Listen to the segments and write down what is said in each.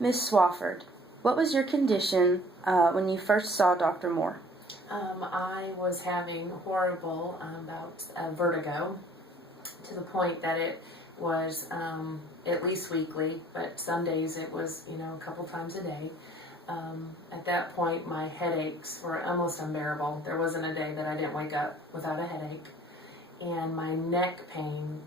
Miss Swafford, what was your condition when you first saw Dr. Moore? I was having horrible bouts of vertigo to the point that it was at least weekly, but some days it was, a couple times a day. At that point, my headaches were almost unbearable. There wasn't a day that I didn't wake up without a headache. And my neck pain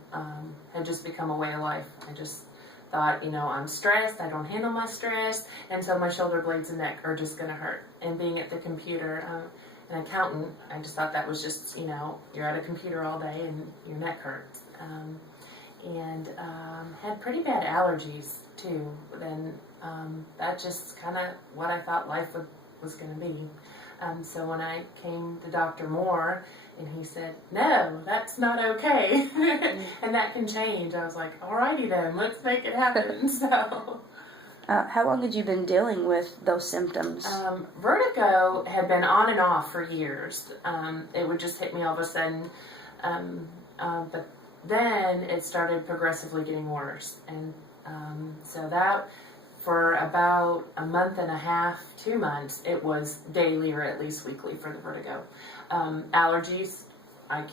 had just become a way of life. I just thought, I'm stressed, I don't handle my stress, and so my shoulder blades and neck are just going to hurt. And being at the computer, an accountant, I just thought that was just, you're at a computer all day and your neck hurts. And had pretty bad allergies too. Then that just kind of what I thought life was going to be. So when I came to Dr. Moore and he said, no, that's not okay, and that can change, I was like, alrighty then, let's make it happen. So. How long had you been dealing with those symptoms? Vertigo had been on and off for years. It would just hit me all of a sudden, but then it started progressively getting worse. And so that, for about a month and a half, 2 months, it was daily or at least weekly for the vertigo. Allergies, I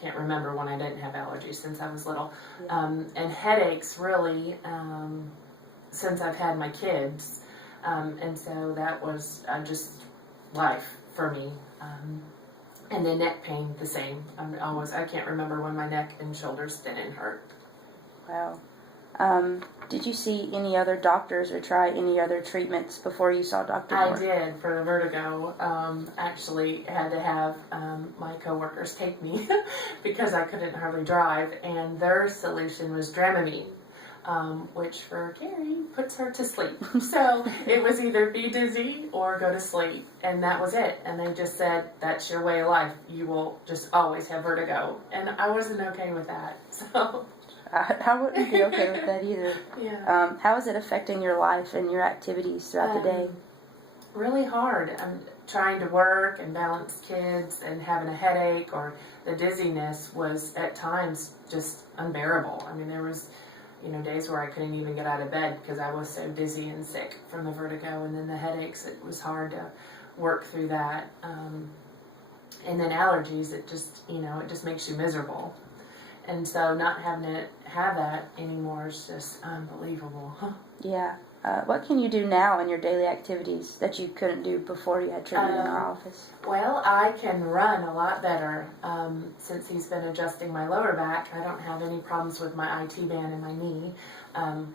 can't remember when I didn't have allergies since I was little. And headaches, really, since I've had my kids. And so that was just life for me. And then neck pain, the same. I can't remember when my neck and shoulders didn't hurt. Wow. Did you see any other doctors or try any other treatments before you saw Dr. Moore? I did, for the vertigo. Actually had to have my coworkers take me because I couldn't hardly drive, and their solution was Dramamine. Which for Carrie puts her to sleep. So it was either be dizzy or go to sleep, and that was it. And they just said, that's your way of life. You will just always have vertigo. And I wasn't okay with that. So I wouldn't be okay with that either. Yeah. How is it affecting your life and your activities throughout the day? Really hard. I'm trying to work and balance kids, and having a headache or the dizziness was at times just unbearable. I mean, there was days where I couldn't even get out of bed because I was so dizzy and sick from the vertigo, and then the headaches, it was hard to work through that. And then allergies, it just makes you miserable. And so not having to have that anymore is just unbelievable. Yeah. What can you do now in your daily activities that you couldn't do before you had treatment in our office? Well, I can run a lot better. Since he's been adjusting my lower back, I don't have any problems with my IT band in my knee,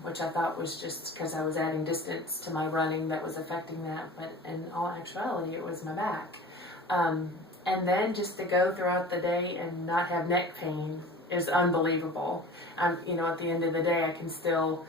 which I thought was just because I was adding distance to my running that was affecting that, but in all actuality, it was my back. And then just to go throughout the day and not have neck pain is unbelievable. At the end of the day, I can still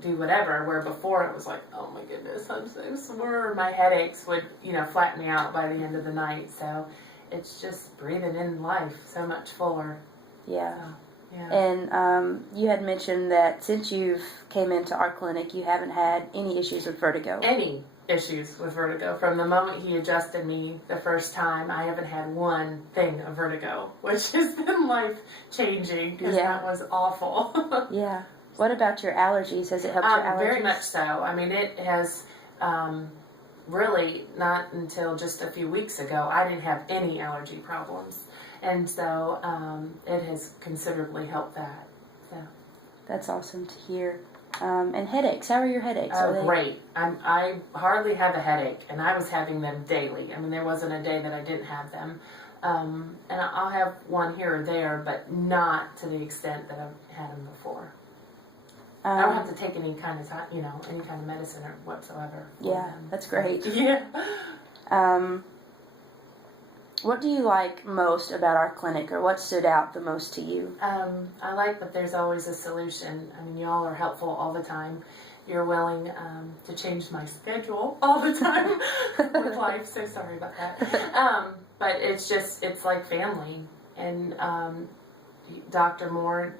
do whatever, where before it was like, oh my goodness, I'm so sore. My headaches would, flatten me out by the end of the night. So it's just breathing in life so much fuller. Yeah. So, yeah. And you had mentioned that since you've came into our clinic, you haven't had any issues with vertigo. Any issues with vertigo. From the moment he adjusted me the first time, I haven't had one thing of vertigo, which has been life-changing because that was awful. Yeah. What about your allergies? Has it helped your allergies? Very much so. I mean, it has really not until just a few weeks ago, I didn't have any allergy problems. And so it has considerably helped that. So. That's awesome to hear. And headaches, how are your headaches? Oh, great. I hardly have a headache, and I was having them daily. I mean, there wasn't a day that I didn't have them. And I'll have one here or there, but not to the extent that I've had them before. I don't have to take any kind of medicine or whatsoever. Yeah, that's great. Yeah. What do you like most about our clinic, or what stood out the most to you? I like that there's always a solution. I mean, y'all are helpful all the time. You're willing to change my schedule all the time with life, so sorry about that. But it's like family. And Dr. Moore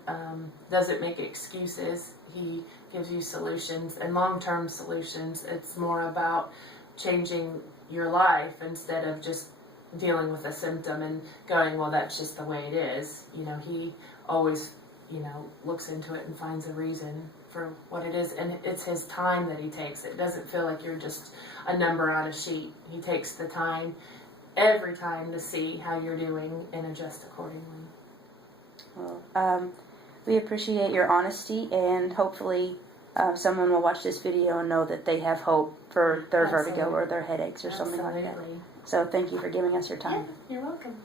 doesn't make excuses. He gives you solutions, and long-term solutions. It's more about changing your life instead of just dealing with a symptom and going, well, that's just the way it is. He always looks into it and finds a reason for what it is. And it's his time that he takes. It doesn't feel like you're just a number on a sheet. He takes the time every time to see how you're doing and adjust accordingly. Well, we appreciate your honesty, and hopefully someone will watch this video and know that they have hope for their vertigo or their headaches or something like that. So thank you for giving us your time. Yeah, you're welcome.